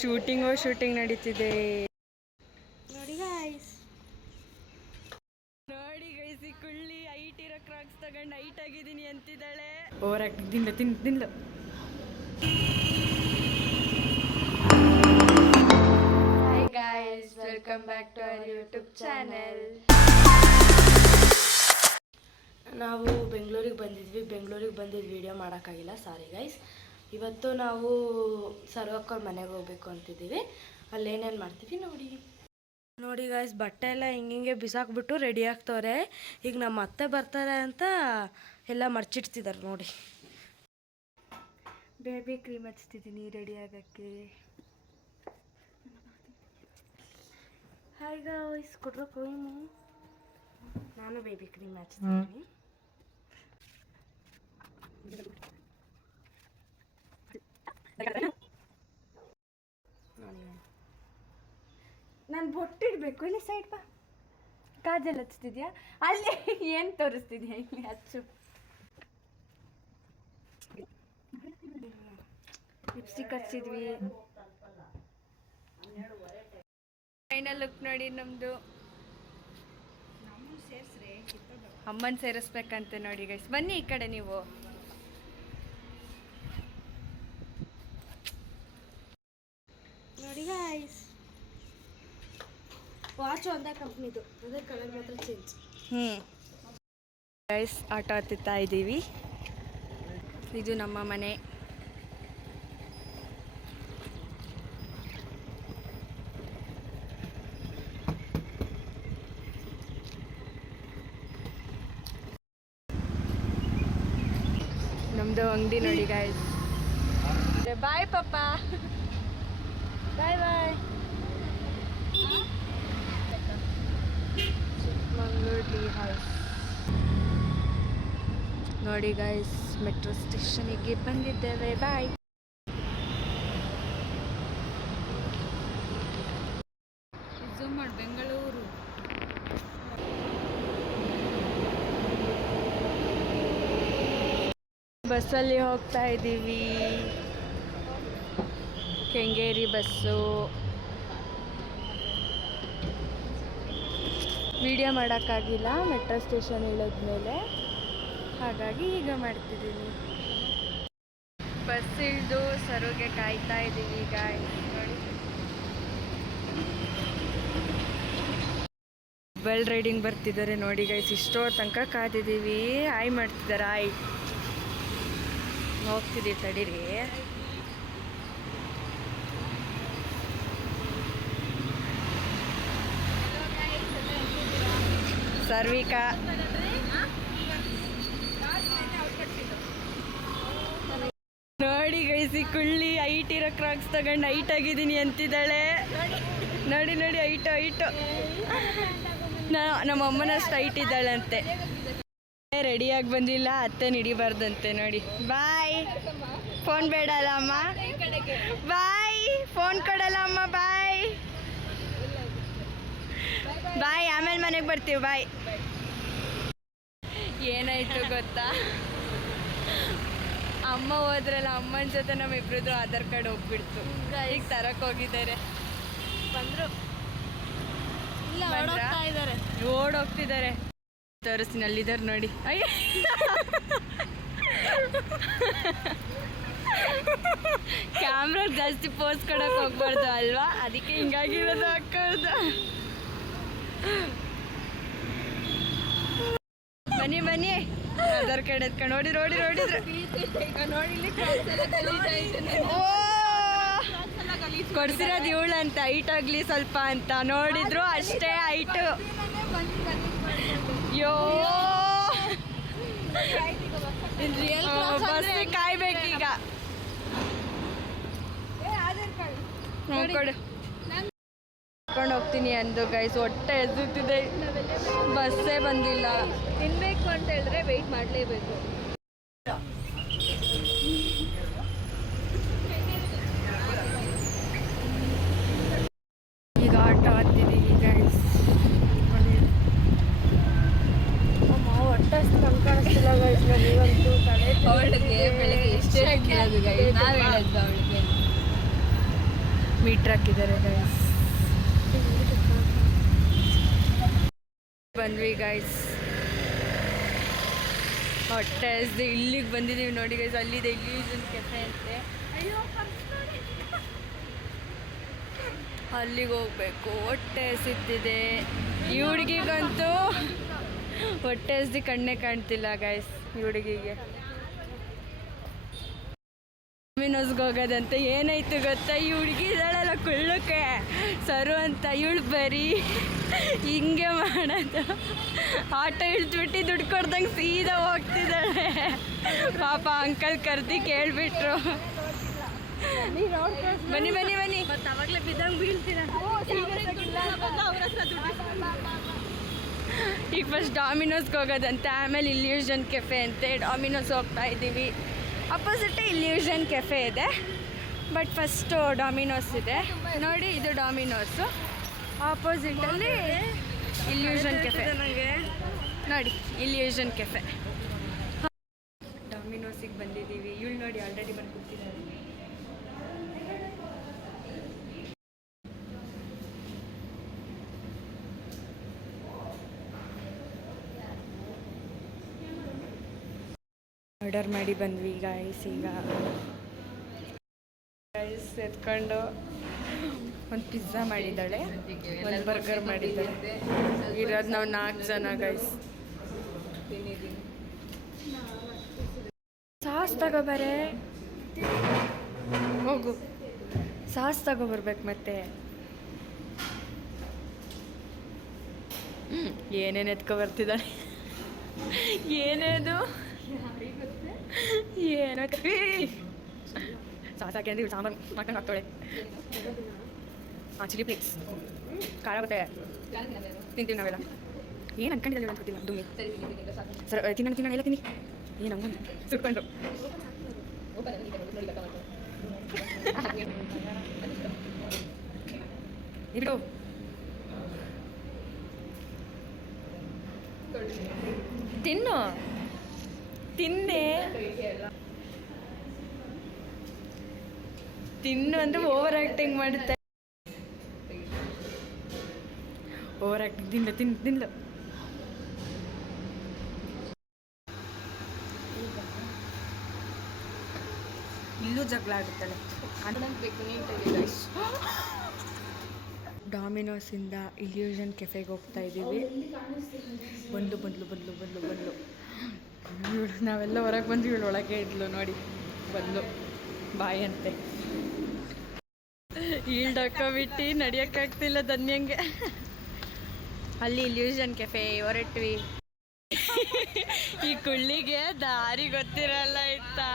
Shooting ನಡೀತಿದೆ ನೋಡಿ guys. ಈ ಕುಳ್ಳಿ ಹೈಟ್ ಇರೋ ಕ್ರಾಕ್ಸ್ ತಗೊಂಡು ಹೈಟ್ ಆಗಿದ್ದೀನಿ ಅಂತಿದ್ದಾಳೆ. ಓವರ್ ಆಕ್ಟಿಂಗ್ ತಿನ್ಲ. Hi guys, welcome back to our YouTube channel. ನಾವು ಬೆಂಗಳೂರಿಗೆ ಬಂದಿದ್ದು ವಿಡಿಯೋ ಮಾಡೋಕ್ಕಾಗಿಲ್ಲ, ಸಾರಿ ಗೈಸ್. ಇವತ್ತು ನಾವು ಸರ್ವಕ್ಕವ್ರ ಮನೆಗೆ ಹೋಗ್ಬೇಕು ಅಂತಿದ್ದೀವಿ. ಅಲ್ಲೇನೇನು ಮಾಡ್ತೀವಿ ನೋಡಿ ಗೈಸ್. ಬಟ್ಟೆ ಎಲ್ಲ ಹಿಂಗೆ ಬಿಸಾಕ್ಬಿಟ್ಟು ರೆಡಿ ಆಗ್ತವ್ರೆ. ಈಗ ನಮ್ಮ ಅತ್ತೆ ಬರ್ತಾರೆ ಅಂತ ಎಲ್ಲ ಮರ್ಚಿಡ್ತಿದ್ದಾರೆ ನೋಡಿ. ಬೇಬಿ ಕ್ರೀಮ್ ಹಚ್ತಿದ್ದೀನಿ ರೆಡಿ ಆಗೋಕ್ಕೆ. ಹಾಯ್ ಗೈಸ್, ಕೊಡ್ರೋ ಕ್ರೀಮು. ನಾನು ಬೇಬಿ ಕ್ರೀಮ್ ಹಚ್ತಿದ್ದೀನಿ. ನಾನು ಬೊಟ್ಟಿಡ್ಬೇಕು. ಇಲ್ಲಿ ಸೈಡ್ ಬಾ. ಕಾಜಲ್ ಹಚ್ತಿದ್ಯಾ? ಅಲ್ಲಿ ಏನು ತೋರಿಸ್ತಿದ್ಯಾ? ಇಲ್ಲಿ ಹಚ್ಚು. ಲಿಪ್ಸ್ಟಿಕ್ ಹಚ್ಚಿದ್ವಿ. ಫೈನಲ್ ಲುಕ್ ನೋಡಿ ನಮ್ಮದು. ಅಮ್ಮನ ಸೇರಿಸ್ಬೇಕಂತೆ ನೋಡಿ ಗೈಸ್. ಬನ್ನಿ ಈ ಕಡೆ ನೀವು. ನೋಡಿ ಗೈಸ್, ವಾಚ್ ಒಂದೇ ಕಂಪ್ನಿದು, ಅದೇ ಕಲರ್ ಮಾತ್ರ ಚೇಂಜ್. ಗೈಸ್, ಆಟೋ ಹತ್ತುತ್ತಾ ಇದ್ದೀವಿ. ಇದು ನಮ್ಮ ಮನೆ. ನಮ್ಮದು ಅಂಗಡಿ ನೋಡಿ ಗೈಸ್. ಬಾಯ್ ಪಾಪ, ಬಾಯ್ ಬಾಯ್. ಚಿಕ್ಕಮಂಗ್ಳೂರು ಟೀ ಹೌಸ್ ನೋಡಿ ಗೈಸ್. ಮೆಟ್ರೋ ಸ್ಟೇಷನಿಗೆ ಬಂದಿದ್ದೇವೆ. ಬಾಯ್. ಝೂಮ್ ಮಾಡಿ. ಬೆಂಗಳೂರು ಬಸ್ಸಲ್ಲಿ ಹೋಗ್ತಾ ಇದ್ದೀವಿ. ಕೆಂಗೇರಿ ಬಸ್ಸು. ವಿಡಿಯೋ ಮಾಡೋಕ್ಕಾಗಿಲ್ಲ ಮೆಟ್ರೋ ಸ್ಟೇಷನ್ ಇಳಿದ್ಮೇಲೆ, ಹಾಗಾಗಿ ಈಗ ಮಾಡ್ತಿದ್ದೀನಿ. ಬಸ್ ಇಳಿದು ಸರುಗೆ ಕಾಯ್ತಾ ಇದ್ದೀವಿ ಈಗ ನೋಡಿ. ಬಲ್ ರೈಡಿಂಗ್ ಬರ್ತಿದ್ದಾರೆ ನೋಡಿ ಗೈಸ್. ಇಷ್ಟೋ ತನಕ ಕಾದಿದ್ದೀವಿ. ಆಯ್ ಮಾಡ್ತಿದ್ದಾರೆ. ಆಯ್ ಹೋಗ್ತಿದ್ದೀವಿ, ತಡೀರಿ. ಸರ್ವಿಕಾ ನೋಡಿ ಗೈಸಿ. ಕುಳ್ಳಿ ಹೈಟ್ ಇರೋ ಕ್ರಾಕ್ಸ್ ತಗೊಂಡು ಹೈಟ್ ಆಗಿದ್ದೀನಿ ಅಂತಿದ್ದಾಳೆ ನೋಡಿ. ಹೈಟು ನಮ್ಮ ಅಮ್ಮನಷ್ಟು ಹೈಟ್ ಇದ್ದಾಳಂತೆ. ರೆಡಿಯಾಗಿ ಬಂದಿಲ್ಲ, ಅತ್ತೆ ಹಿಡಿಬಾರ್ದಂತೆ ನೋಡಿ. ಬಾಯ್. ಫೋನ್ ಬೇಡಲ್ಲ ಅಮ್ಮ. ಬಾಯ್. ಫೋನ್ ಕೊಡಲ್ಲ ಅಮ್ಮ. ಬಾಯ್ ಬಾಯ್. ಆಮೇಲೆ ಮನೆಗೆ ಬರ್ತೀವಿ. ಬಾಯ್. ಏನಾಯ್ತು ಗೊತ್ತಾ, ಅಮ್ಮ ಹೋದ್ರಲ್ಲ, ಅಮ್ಮನ ಜೊತೆ ನಮ್ಮಿಬ್ರದ್ದು ಆಧಾರ್ ಕಾರ್ಡ್ ಹೋಗ್ಬಿಡ್ತು. ಈಗ ತರಕ್ಕೆ ಹೋಗಿದ್ದಾರೆ. ಬಂದರು, ಓಡೋಗ್ತಿದ್ದಾರೆ. ತೋರಿಸ್ತೀನಿ, ಅಲ್ಲಿದ್ದಾರೆ ನೋಡಿ. ಅಯ್ಯ, ಕ್ಯಾಮ್ರಾ ಜಾಸ್ತಿ ಪೋಸ್ ಕೊಡಕ್ಕೆ ಹೋಗ್ಬಾರ್ದು ಅಲ್ವಾ, ಅದಕ್ಕೆ ಹಿಂಗಾಗಿರೋದು ಹಾಕೋದು. ಬನ್ನಿ ಆಧಾರ್ ಕಾರ್ಡ್ ಎತ್ಕೊಂಡು ನೋಡಿದ್ರು. ಕೊಡ್ಸಿರೋದು ಇವಳು ಅಂತ, ಹೈಟ್ ಆಗಲಿ ಸ್ವಲ್ಪ ಅಂತ ನೋಡಿದ್ರು, ಅಷ್ಟೇ ಹೈಟು. ಯೋ, ಬಸ್ ಕಾಯ್ಬೇಕೀಗ. ಕೊಡು, ಕರ್ಕೊಂಡು ಹೋಗ್ತೀನಿ ಅಂದು ಗೈಸ್. ಹೊಟ್ಟೆ ಎದ್ದುತ್ತಿದೆ, ಬಸ್ಸೇ ಬಂದಿಲ್ಲ. ತಿನ್ಬೇಕು ಅಂತ ಹೇಳಿದ್ರೆ ವೆಯ್ಟ್ ಮಾಡಲೇಬೇಕು. ಈಗ ಆಟೋ ಹತ್ತಿದ್ದೀವಿ ಗೈಸ್. ಹೊಟ್ಟೆ ಅಷ್ಟು ಕಾಣಿಸ್ತಿಲ್ಲ ಗೈಸ್. ನನಗಂತೂ ತಲೆ ಬೆಳಗ್ಗೆ ಎಷ್ಟು ಮೀಟ್ರ್ ಹಾಕಿದ್ದಾರೆ ಗೈಸ್. ಬಂದ್ವಿ ಗೈಸ್, ಹೊಟ್ಟೆ ಹಸ್ದು ಇಲ್ಲಿಗೆ ಬಂದಿದ್ದೀವಿ ನೋಡಿ ಗೈಸ್. ಅಲ್ಲಿದೆ ಇಲ್ಯೂಷನ್ ಕೆಫೆ ಅಂತೆ. ಅಲ್ಲಿಗೆ ಹೋಗ್ಬೇಕು. ಹೊಟ್ಟೆ ಹಸಿತಿದೆ ಈ ಹುಡುಗಿಗಂತೂ. ಹೊಟ್ಟೆ ಹಸ್ದು ಕಣ್ಣೇ ಕಾಣ್ತಿಲ್ಲ ಗೈಸ್ ಈ ಹುಡುಗಿಗೆ. ಡಾಮಿನೋಸ್ಗೆ ಹೋಗೋದಂತೆ. ಏನಾಯ್ತು ಗೊತ್ತಾ, ಈ ಹುಡುಗಿ ಇದ್ದಾಳಲ್ಲ ಕುಳ್ಳಕ್ಕೆ ಸರು ಅಂತ, ಇವಳು ಬರೀ ಹಿಂಗೆ ಮಾಡೋದು. ಆಟೋ ಇಳಿದ್ಬಿಟ್ಟು ದುಡ್ಡು ಕೊಡ್ದಂಗೆ ಸೀದಾ ಹೋಗ್ತಿದ್ದಾಳೆ. ಪಾಪ ಅಂಕಲ್ ಕರ್ದು ಕೇಳಿಬಿಟ್ರು, ಬನ್ನಿ ಬನ್ನಿ ಬನ್ನಿ, ಅವಾಗಲೇ ಬಿದ್ದಂಗೆ ಬೀಳ್ತೀರ. ಈಗ ಫಸ್ಟ್ ಡಾಮಿನೋಸ್ಗೆ ಹೋಗೋದಂತೆ, ಆಮೇಲೆ ಇಲ್ಯೂಷನ್ ಕೆಫೆ ಅಂತೆ. ಡಾಮಿನೋಸ್ ಹೋಗ್ತಾ ಇದ್ದೀವಿ. ಅಪೋಸಿಟೇ ಇಲ್ಯೂಷನ್ ಕೆಫೆ ಇದೆ, ಬಟ್ ಫಸ್ಟು ಡಾಮಿನೋಸ್ ಇದೆ ನೋಡಿ. ಇದು ಡಾಮಿನೋಸು, ಆಪೋಸಿಟಲ್ಲಿ ಇಲ್ಯೂಷನ್ ಕೆಫೆ ನೋಡಿ. Illusion cafe. ಡಾಮಿನೋಸಿಗೆ ಬಂದಿದ್ದೀವಿ. ಇವಳು ನೋಡಿ ಆಲ್ರೆಡಿ ಬಂದು ಕೂತಿದ್ದಾರೆ. ಆರ್ಡರ್ ಮಾಡಿ ಬಂದ್ವಿ ಗಾಯ್ಸ್. ಈಗ ಗೈಸ್ ಎತ್ಕೊಂಡು ಒಂದು ಪಿಜ್ಜಾ ಮಾಡಿದ್ದಾಳೆ, ಒಂದು ಬರ್ಗರ್ ಮಾಡಿದ್ದಾಳೆ. ಇರೋದು ನಾವು 4 ಜನ ಗೈಸ್. ಸಾಸ್ ತಗೋಬಾರೆ, ಹೋಗು ಸಾಸ್ ತಗೋಬರ್ಬೇಕು ಮತ್ತೆ. ಏನೇನು ಎತ್ಕೊಬರ್ತಿದ್ದಾಳೆ, ಏನೇದು ಏನೋ ಸಾಸ್ ಹಾಕಿ ಅಂದ್ರೆ ಸಾಂಬಾರು ಮಾಡ್ಕೊಂಡು ಹಾಕ್ತಾಳೆ. ಚಿಲ್ಲಿ ಫ್ಲೇಕ್ಸ್ ಖಾರ ಆಗುತ್ತೆ, ತಿಂತೀವಿ ನಾವೆಲ್ಲ. ಏನು ಅನ್ಕೊಂಡಿಲ್ಲ ಅನ್ಕೋತಿಲ್ಲ ದುಮ್ಮಿ. ಸರ್ ತಿನ್ನೋಣ ಎಲ್ಲ ತಿನ್ನಿ. ಏನು ಹಂಗ ಸುಟ್ಕೊಂಡ್ರು. ಇಟ್ಟು ತಿನ್ನು, ತಿನ್ನೆ, ತಿನ್ನು ಅಂದ್ರೆ ಓವರ್ ಆ್ಯಕ್ಟಿಂಗ್ ಮಾಡುತ್ತೆ. Over acting. ತಿನ್ಲು ಇಲ್ಲೂ ಜಗಳ ಆಗುತ್ತಾಳೆ. ಡಾಮಿನೋಸಿಂದ ಇಲ್ಯೂಷನ್ ಕೆಫೆಗೆ ಹೋಗ್ತಾ ಇದ್ದೀವಿ. ಬಂದ್ಲು ನಾವೆಲ್ಲ ಹೊರಗೆ ಬಂದು ಇವಳು ಒಳಗೆ ಇದ್ಲು ನೋಡಿ. ಬಂದ್ಲು ಬಾಯ್ ಅಂತೆ. ಈಲ್ಡಾಕೋಬಿಟ್ಟು ನಡಿಯೋಕ್ಕಾಗ್ತಿಲ್ಲ ಧನ್ಯಂಗೆ. ಅಲ್ಲಿ ಇಲ್ಯೂಷನ್ ಕೆಫೆ ಹೊರಟ್ವಿ. ಈ ಕುಳ್ಳಿಗೆ ದಾರಿ ಗೊತ್ತಿರಲ್ಲ ಆಯ್ತಾ,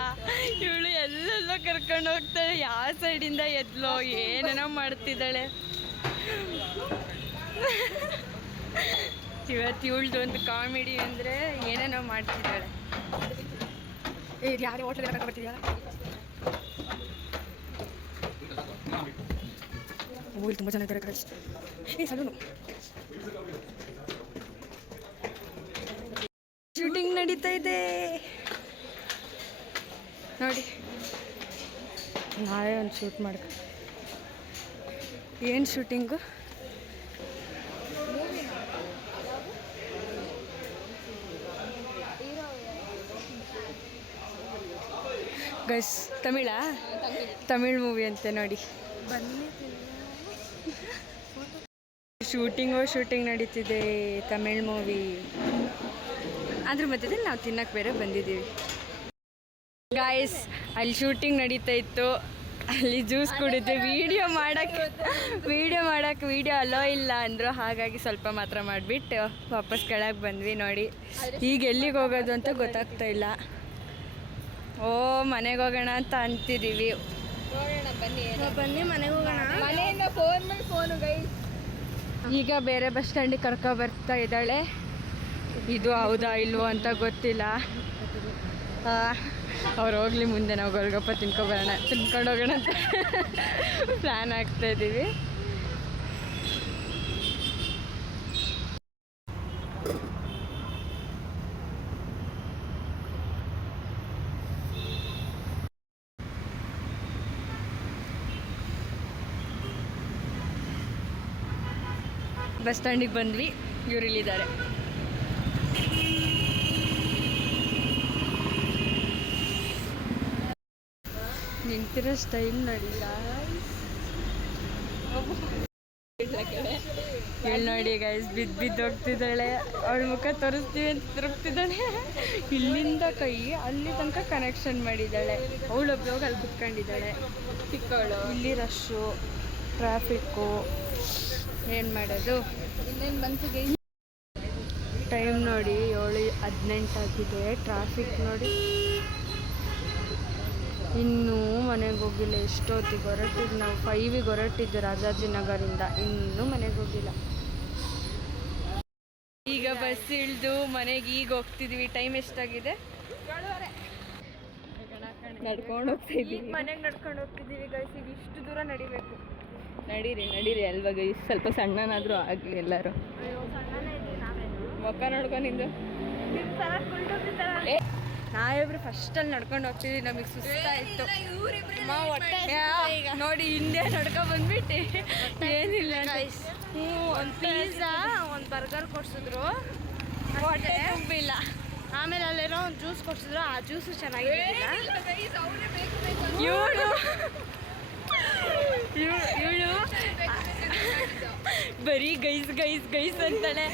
ಇವಳು ಎಲ್ಲೆಲ್ಲೋ ಕರ್ಕೊಂಡು ಹೋಗ್ತಾಳೆ. ಯಾವ ಸೈಡಿಂದ ಎದ್ಲೋ ಏನೇನೋ ಮಾಡ್ತಿದ್ದಾಳೆ. ಇವತ್ತು ಇವಳ್ದು ಒಂದು ಕಾಮಿಡಿ ಅಂದರೆ ಏನೇನೋ ಮಾಡ್ತಿದ್ದಾಳೆ. ಯಾರೇ ಹೋಟ್ಲಿಗೆ ಕರ್ಕೊಂಡು ಬರ್ತಿದ್ಯಾ? ಊರು ತುಂಬ ಚೆನ್ನಾಗಿದ್ದಾರೆ ಕಡೆ. ಸಲೂನು ಶೂಟಿಂಗ್ ನಡೀತಾ ಇದೆ ನೋಡಿ. ನಾವೇ ಒಂದು ಶೂಟ್ ಮಾಡ್ಕ. ಏನು ಶೂಟಿಂಗು? ಗೈಸ್ ತಮಿಳ್ ಮೂವಿ ಅಂತೆ ನೋಡಿ. ಶೂಟಿಂಗ್ ನಡೀತಿದೆ, ತಮಿಳ್ ಮೂವಿ. ಅದ್ರ ಮಧ್ಯದಲ್ಲಿ ನಾವು ತಿನ್ನಕ್ಕೆ ಬೇರೆ ಬಂದಿದ್ದೀವಿ ಗಾಯ್ಸ್. ಅಲ್ಲಿ ಶೂಟಿಂಗ್ ನಡೀತಾ ಇತ್ತು, ಅಲ್ಲಿ ಜ್ಯೂಸ್ ಕುಡಿದ್ವಿ. ವಿಡಿಯೋ ಮಾಡೋಕ್ಕೆ ಅಲೋ ಇಲ್ಲ ಅಂದರು, ಹಾಗಾಗಿ ಸ್ವಲ್ಪ ಮಾತ್ರ ಮಾಡಿಬಿಟ್ಟು ವಾಪಸ್ ಕೆಳಗೆ ಬಂದ್ವಿ ನೋಡಿ. ಈಗ ಎಲ್ಲಿಗೆ ಹೋಗೋದು ಅಂತ ಗೊತ್ತಾಗ್ತಾ ಇಲ್ಲ. ಮನೆಗೆ ಹೋಗೋಣ ಅಂತ ಅಂತಿದ್ದೀವಿ. ಬನ್ನಿ ಮನೆಗೆ ಹೋಗೋಣ. ಮನೆಯಿಂದ ಫೋನು ಗೈಸ್. ಈಗ ಬೇರೆ ಬಸ್ ಸ್ಟ್ಯಾಂಡಿಗೆ ಕರ್ಕೊಬರ್ತಾ ಇದ್ದಾಳೆ. ಇದು ಹೌದಾ ಇಲ್ವೋ ಅಂತ ಗೊತ್ತಿಲ್ಲ. ಅವ್ರು ಹೋಗ್ಲಿ ಮುಂದೆ, ನಾವು ಗೊಲ್ಗಪ್ಪ ತಿನ್ಕೊಂಡು ಹೋಗೋಣ ಅಂತ ಪ್ಲ್ಯಾನ್ ಆಗ್ತಾಯಿದ್ದೀವಿ. ಬಸ್ ಸ್ಟ್ಯಾಂಡಿಗೆ ಬಂದ್ವಿ. ಇವ್ರು ಇಲ್ಲಿದ್ದಾರೆ. ನಿಂತಿರೋ ಸ್ಟೈಲ್ ನೋಡಿ ನೋಡಿ ಗೈಸ್, ಬಿದ್ದು ಹೋಗ್ತಿದ್ದಾಳೆ. ಅವಳ ಮುಖ ತೋರಿಸ್ತೀವಿ ಅಂತ ತಿರುಗ್ತಿದ್ದಾಳೆ. ಇಲ್ಲಿಂದ ಕೈ ಅಲ್ಲಿ ತನಕ ಕನೆಕ್ಷನ್ ಮಾಡಿದ್ದಾಳೆ. ಅವಳೊಬ್ಬ ಅಲ್ಲಿ ಕುತ್ಕೊಂಡಿದ್ದಾಳೆ. ಚಿಕ್ಕವಳು. ಇಲ್ಲಿ ರಶ್ಶು, ಟ್ರಾಫಿಕ್ಕು, ಏನು ಮಾಡೋದು. ಇನ್ನೇನು ಬಂತು ಗೈಸ್. ಟೈಮ್ ನೋಡಿ 7:18 ಆಗಿದೆ. ಟ್ರಾಫಿಕ್ ನೋಡಿ. ಇನ್ನೂ ಮನೆಗೆ ಹೋಗಿಲ್ಲ. ಎಷ್ಟೊತ್ತಿಗೆ ಹೊರಟಿದ್ದು ನಾವು? 5ಗೆ ಹೊರಟಿದ್ದು ರಾಜಾಜಿನಗರಿಂದ. ಇನ್ನೂ ಮನೆಗೆ ಹೋಗಿಲ್ಲ. ಈಗ ಬಸ್ ಇಳಿದು ಮನೆಗೆ ಈಗ ಹೋಗ್ತಿದ್ವಿ. ಟೈಮ್ ಎಷ್ಟಾಗಿದೆ? 7:30. ನಡ್ಕೊಂಡು ಹೋಗ್ತಾ ಇದ್ದೀವಿ. ಮನೆಗೆ ನಡ್ಕೊಂಡು ಹೋಗ್ತಿದ್ದೀವಿ ಗೈಸ್. ಈಗ ಇಷ್ಟು ದೂರ ನಡಿಬೇಕು. ನಡೀರಿ ಅಲ್ವಾ ಗೈಸ್? ಸ್ವಲ್ಪ ಸಣ್ಣನಾದರೂ ಆಗಲಿ ಎಲ್ಲರೂ. ಮೊಕ್ಕ ನೋಡ್ಕೊಂಡಿದ್ದು ನಾವಿಬ್ರು ಫಸ್ಟಲ್ಲಿ ನಡ್ಕೊಂಡು ಹೋಗ್ತಿದ್ವಿ. ನಮಗೆ ಸುಸ್ತಾಯಿತು ನೋಡಿ. ಹಿಂದೆ ನಡ್ಕೊಂಡು ಬಂದ್ಬಿಟ್ಟು ಏನಿಲ್ಲ. ಒಂದು ಪಿಜ್ಜಾ, ಒಂದು ಬರ್ಗರ್ ಕೊಡ್ಸಿದ್ರು, ಹೊಟ್ಟೆ ತುಂಬಿಲ್ಲ. ಆಮೇಲೆ ಅಲ್ಲೇನೋ ಒಂದು ಜ್ಯೂಸ್ ಕೊಡ್ಸಿದ್ರು. ಆ ಜ್ಯೂಸು ಚೆನ್ನಾಗಿರಲಿಲ್ಲ. ಇವಳು ಬರೀ ಗೈಸ್ ಅಂತಾಳೆ.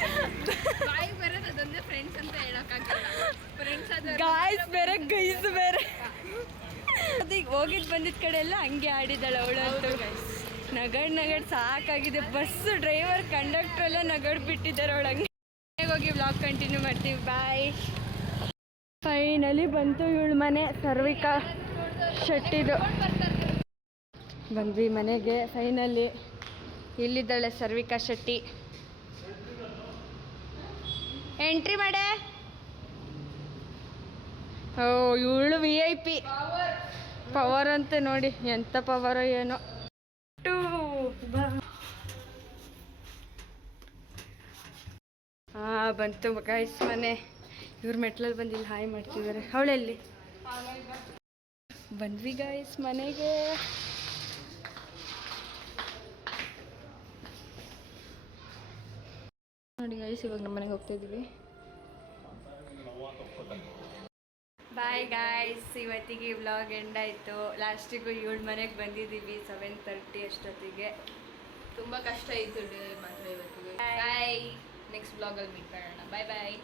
ಗಾಯ್ಸ್ ಬೇರೆ ಗೈಸ್ ಬೇರೆ. ಅದೀಗ ಹೋಗಿದ್ದು ಬಂದಿದ್ದ ಕಡೆ ಎಲ್ಲ ಹಂಗೆ ಆಡಿದ್ದಾಳೆ ಅವಳಂತೂ. ನಗಡ್ ಸಾಕಾಗಿದೆ. ಬಸ್ ಡ್ರೈವರ್, ಕಂಡಕ್ಟರ್ ಎಲ್ಲ ನಗಡ್ ಬಿಟ್ಟಿದ್ದಾರೆ ಅವಳಂಗೆ. ಹೋಗಿ ವ್ಲಾಗ್ ಕಂಟಿನ್ಯೂ ಮಾಡ್ತೀವಿ. ಬಾಯ್. ಫೈನಲಿ ಬಂತು ಇವಳು ಮನೆ, ಸರ್ವಿಕಾ ಶೆಟ್ಟಿದು. ಬಂದ್ವಿ ಮನೆಗೆ ಫೈನಲಿ. ಇಲ್ಲಿದ್ದಾಳೆ ಸರ್ವಿಕಾ ಶೆಟ್ಟಿ. ಎಂಟ್ರಿ ಮಾಡೆ. ಓ ಇವಳು VIP. ಪವರ್ ಅಂತೆ ನೋಡಿ, ಎಂಥ ಪವರ್ ಏನೋ. ಬಂತು ಗೈಸ್ ಮನೆ. ಇವ್ರ ಮೆಟ್ಲಲ್ಲಿ ಬಂದಿಲ್ಲ, ಹಾಯ್ ಮಾಡ್ತಿದ್ದಾರೆ. ಅವಳೆಲ್ಲಿ? ಬಂದ್ವಿ ಗೈಸ್ ಮನೆಗೆ. ನೋಡಿ ಗೈಸ್, ಇವಾಗ ನಮ್ಮ ಮನೆಗೆ ಹೋಗ್ತಾ ಇದ್ದೀವಿ. ಬಾಯ್ ಗಾಯ್ಸ್, ಇವತ್ತಿಗೆ ವ್ಲಾಗ್ ಎಂಡ್ ಆಯಿತು. ಲಾಸ್ಟಿಗೂ ಇವಳ ಮನೆಗೆ ಬಂದಿದ್ದೀವಿ 7:30 ಅಷ್ಟೊತ್ತಿಗೆ. ತುಂಬ ಕಷ್ಟ ಇತ್ತು ಮಾತ್ರ ಇವತ್ತಿಗೆ. ಬಾಯ್. ನೆಕ್ಸ್ಟ್ ವ್ಲಾಗಲ್ಲಿ ಮೀಟ್ ಮಾಡೋಣ. ಬಾಯ್.